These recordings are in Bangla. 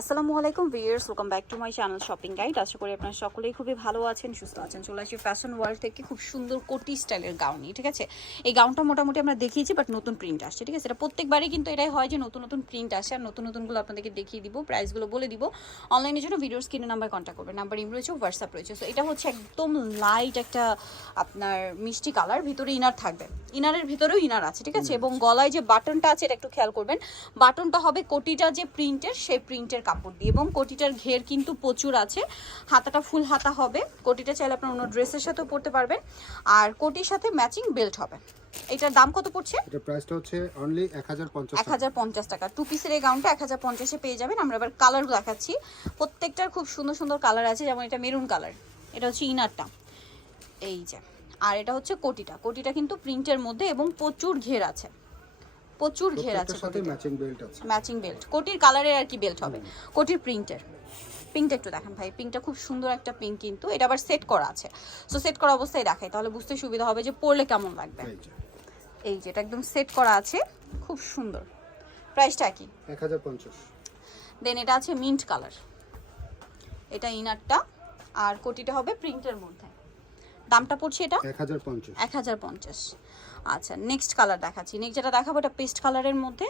আসসালামু আলাইকুম viewers welcome back to my channel shopping guide আশা করি আপনারা সকলেই খুবই ভালো আছেন সুস্থ আছেন। চলে আসি ফ্যাশন ওয়ার্ল্ড থেকে খুব সুন্দর কোটি স্টাইলের গাউন নিয়ে ঠিক আছে? এই গাউনটা মোটামুটি আমরা দেখিয়েছি বাট নতুন প্রিন্ট আসছে ঠিক আছে? এটা প্রত্যেকবারই কিন্তু এটাই হয় যে নতুন নতুন প্রিন্ট আসে আর নতুন নতুনগুলো আপনাদেরকে দেখিয়ে দিব প্রাইসগুলো বলে দিব। অনলাইনের জন্য ভিডিওর স্ক্রিনে নাম্বার কন্ট্যাক্ট করবেন নাম্বার ইম রয়েছে হোয়াটসঅ্যাপ রয়েছে। সো এটা হচ্ছে একদম লাইট একটা আপনার মিষ্টি কালার ভিতরে ইনার থাকবে। ইনারের ভিতরেও ইনার আছে ঠিক আছে? এবং গলায় যে বাটনটা আছে এটা একটু খেয়াল করবেন। বাটনটা হবে কোটিটা যে প্রিন্টের সেই প্রিন্টের কাপড় দিয়ে এবং কোটিটার ঘের কিন্তু প্রচুর আছে। হাতাটা ফুল হাতা হবে। কোটিটা চাইলে আপনার অন্য ড্রেসের সাথেও পরতে পারবেন। আর কোটির সাথে ম্যাচিং বেল্ট হবে। এটার দাম কত পড়ছে? এটা প্রাইসটা হচ্ছে অনলি এক হাজার পঞ্চাশ এক হাজার পঞ্চাশ টাকা। টু পিসের এই গাউনটা এক হাজার পঞ্চাশে পেয়ে যাবেন। আমরা এবার কালার দেখাচ্ছি। প্রত্যেকটার খুব সুন্দর সুন্দর কালার আছে। যেমন এটা মেরুন কালার এটা হচ্ছে ইনারটা এই যে। আর এটা হচ্ছে কোটিটা। কোটিটা কিন্তু প্রিন্টের মধ্যে এবং প্রচুর ঘের আছে। প্রচুর ঘের আছে ম্যাচিং বেল্ট আছে। ম্যাচিং বেল্ট কোটির কালারের আর কি বেল্ট হবে? কোটির প্রিন্টের পিঙ্কটা একটু দেখেন ভাই। পিঙ্কটা খুব সুন্দর একটা পিঙ্ক কিন্তু। এটা আবার সেট করা আছে। সো সেট করা অবস্থায় দেখাই। তাহলে বুঝতে সুবিধা হবে যে পরলে কেমন লাগবে। এই যে। এই যে এটা একদম সেট করা আছে। খুব সুন্দর। প্রাইসটা কি? এক হাজার পঞ্চাশ। দেন এটা আছে মিন্ট কালার এটা ইনারটা আর কোটিটা হবে প্রিন্টের মধ্যে। দামটা পড়ছে এটা? এক হাজার পঞ্চাশ। আচ্ছা নেক্সট কালার দেখাচ্ছি। নেক্সট যেটা দেখাবো এটা পেস্ট কালারের মধ্যে।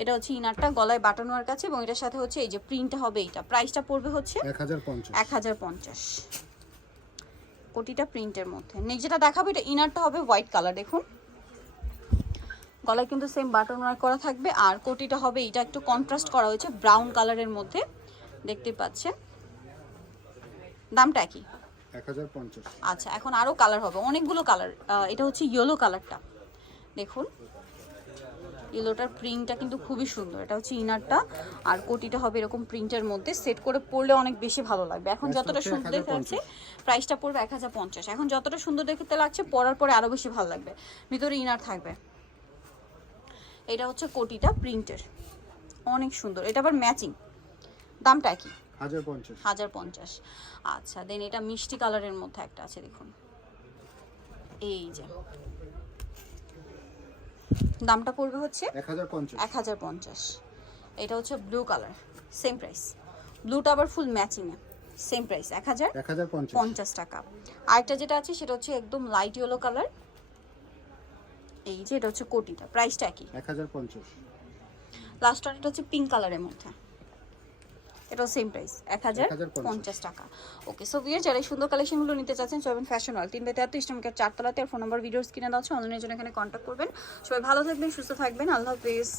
এটা হচ্ছে ইনারটা গলায় বাটানোর কাছে এবং এটার সাথে হচ্ছে এই যে প্রিন্টটা হবে এইটা। প্রাইসটা পড়বে হচ্ছে এক হাজার পঞ্চাশ। কোটিটা প্রিন্টের মধ্যে। নেক্সট যেটা দেখাবো এটা ইনারটা হবে হোয়াইট কালার দেখুন। গলায় কিন্তু সেম বাটন ওয়ার্ক করা থাকবে। আর কোটিটা হবে এটা একটু কন্ট্রাস্ট করা হয়েছে ব্রাউন কালারের মধ্যে। দেখতে পাচ্ছেন? দামটা কি আচ্ছা এখন আরও কালার হবে। অনেকগুলো কালার এটা হচ্ছে ইয়েলো কালারটা দেখুন। ইয়েলোটার প্রিন্টটা কিন্তু খুবই সুন্দর। এটা হচ্ছে ইনারটা আর কোটিটা হবে এরকম প্রিন্টের মধ্যে। সেট করে পরলে অনেক বেশি ভালো লাগবে। এখন যতটা সুন্দর দেখতে 1050 লাগছে প্রাইসটা পড়বে এক হাজার পঞ্চাশ। এখন যতটা সুন্দর দেখতে লাগছে পরার পরে আরও বেশি ভালো লাগবে। ভিতরে ইনার থাকবে। এটা হচ্ছে কোটিটা প্রিন্টের অনেক সুন্দর। এটা আবার ম্যাচিং দামটা কি হাজার পঞ্চাশ। আচ্ছা দেন এটা মিষ্টি কালারের মধ্যে একটা আছে দেখুন। এই যে। দামটা পড়বে হচ্ছে এক হাজার পঞ্চাশ। এটা হচ্ছে ব্লু কালার সেম প্রাইস ব্লুটা আবার ফুল ম্যাচিংয়ে সেম প্রাইস এক হাজার পঞ্চাশ। টাকা। আরেকটা যেটা আছে সেটা হচ্ছে একদম লাইট ইয়েলো কালার এই যে এটা হচ্ছে কোটিটা প্রাইসটা কি এক হাজার পঞ্চাশ। লাস্ট হচ্ছে পিঙ্ক কালারের মধ্যে। এটাও সেম প্রাইস এক হাজার পঞ্চাশ। টাকা। ওকে সো ভিয়ার যারা সুন্দর কালেকশনগুলো নিতে চাচ্ছেন চলবেন ফ্যাশন ওয়াল তিনটে তেত্রিশ টাকা চারতলাতে আর ফোন নাম্বার ভিডিওস কিনে দেওয়া অনলাইনের জন্য এখানে কন্ট্যাক্ট করবেন। সবাই ভালো থাকবেন সুস্থ থাকবেন আল্লাহ হাফিজ।